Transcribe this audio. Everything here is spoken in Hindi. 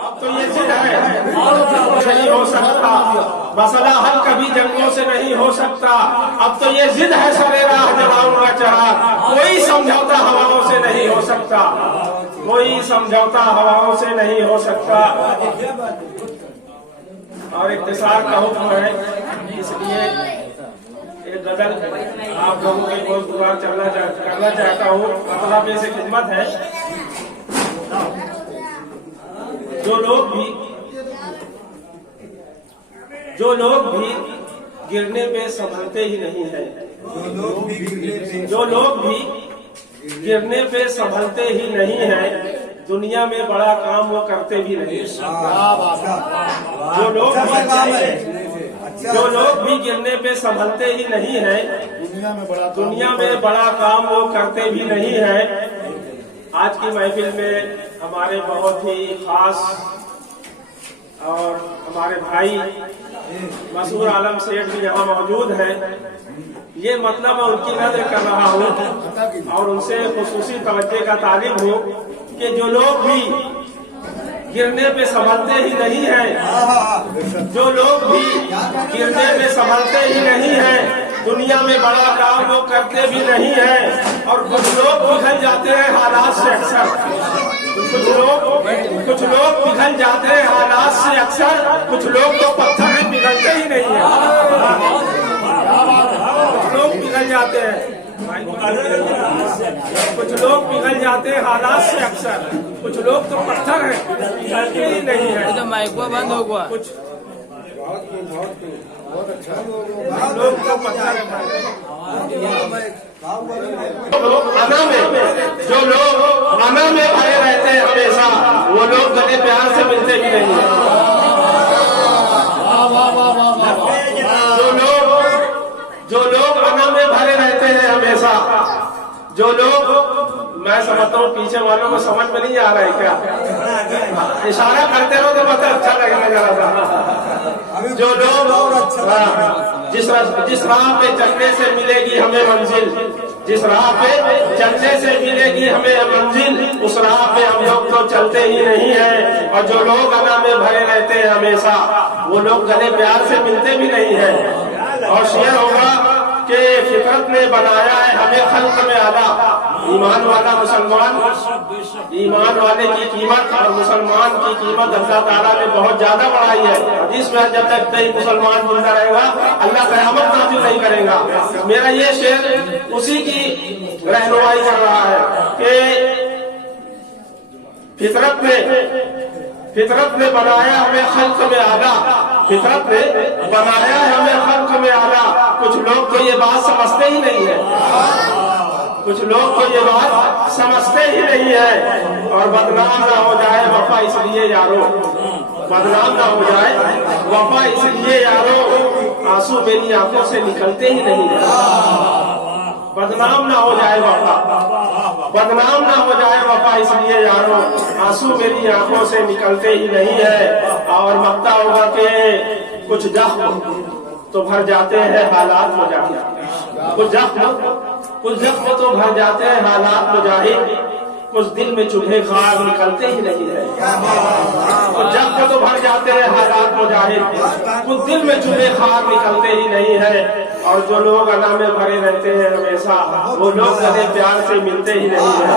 अब तो ये जिद है नहीं हो सकता, मसला हल कभी जंगों से नहीं हो सकता। अब तो ये जिद है सरे राह जलाऊंगा चराग, कोई समझौता हवाओं से नहीं हो सकता, कोई समझौता हवाओं से नहीं हो सकता। और इख्तिसार का हुक्म है, इसलिए एक गजल आप लोगों के बहुत दुआ करना चाहता हूँ। मतलब से खिदमत है, जो लोग भी गिरने पे संभलते ही नहीं है, जो लोग भी गिरने पे संभलते ही नहीं है, दुनिया में बड़ा काम वो करते भी नहीं। जो लोग भी गिरने पे संभलते ही नहीं है, दुनिया में बड़ा काम वो करते भी नहीं है। आज की महफिल में हमारे बहुत ही खास और हमारे भाई मशहूर आलम सेठ भी यहाँ मौजूद हैं। ये मतलब मैं उनकी नज़र कर रहा हूँ और उनसे खुसूसी तवज्जो का तालिब हूँ कि जो लोग भी गिरने पे संभलते ही नहीं है, जो लोग भी गिरने पे संभलते ही नहीं है, दुनिया में बड़ा काम वो करते भी नहीं है। और कुछ लोग पिघल जाते हैं हालात से अक्सर, कुछ लोग पिघल जाते हैं हालात से अक्सर, कुछ लोग तो पत्थर में पिघलते ही नहीं है। कुछ लोग पिघल जाते हैं, कुछ लोग पिघल जाते हैं हालात से अक्सर, कुछ लोग तो पत्थर हैं, पिघलते ही नहीं है। तो माइक बंद होगा। कुछ लोग तो पत्थर हैं। जो लोग अना में भरे रहते हैं हमेशा, वो लोग गले प्यार से मिलते भी नहीं है। जो लोग अना में भरे रहते हैं हमेशा, जो लोग, मैं समझता हूँ पीछे वालों को समझ में नहीं आ रहा है क्या, इशारा करते रहो तो मतलब अच्छा लगेगा जरा सा। जो लोग जिस राह पे चलने से मिलेगी हमें मंजिल, जिस राह पे चलने से मिलेगी हमें मंजिल, उस राह पे हम लोग तो चलते ही नहीं है। और जो लोग अना में भरे रहते हैं हमेशा, वो लोग गले प्यार से मिलते भी नहीं है। और शेर होगा कि फितरत ने बनाया है हमें खल्क में आला, ईमान वाला मुसलमान, ईमान वाले की कीमत और मुसलमान की कीमत अल्लाह ताला ने बहुत ज्यादा बढ़ाई है। हदीस में जब तक कई मुसलमान जिंदा रहेगा अल्लाह क़यामत नाज़िल नहीं करेगा। मेरा ये शेर उसी की रहनुमाई कर रहा है कि फितरत ने बनाया हमें खल्क में आला, फितरत ने बनाया है हमें खल्क में आला। कुछ लोग तो ये बात समझते ही नहीं है, कुछ लोग तो ये बात समझते ही नहीं है। और बदनाम ना हो जाए वफा इसलिए यारो, बदनाम ना हो जाए वफा इसलिए यारो, आंसू मेरी आंखों से निकलते ही नहीं है। बदनाम ना हो जाए वफा, बदनाम ना हो जाए वफा इसलिए यारो, आंसू मेरी आंखों से निकलते ही नहीं है। और मकता होगा कि कुछ जख्म तो भर जाते हैं हालात मुजाहिद, कुछ जख्म तो भर जाते हैं हालात मुजाहिद, कुछ दिल में चुभे खार निकलते ही नहीं है। कुछ जख्म तो भर जाते हैं हालात मुजाहिद, कुछ दिल में चुभे खार निकलते ही नहीं है। और जो लोग अना में भरे रहते हैं हमेशा, वो लोग गले प्यार से मिलते ही नहीं है।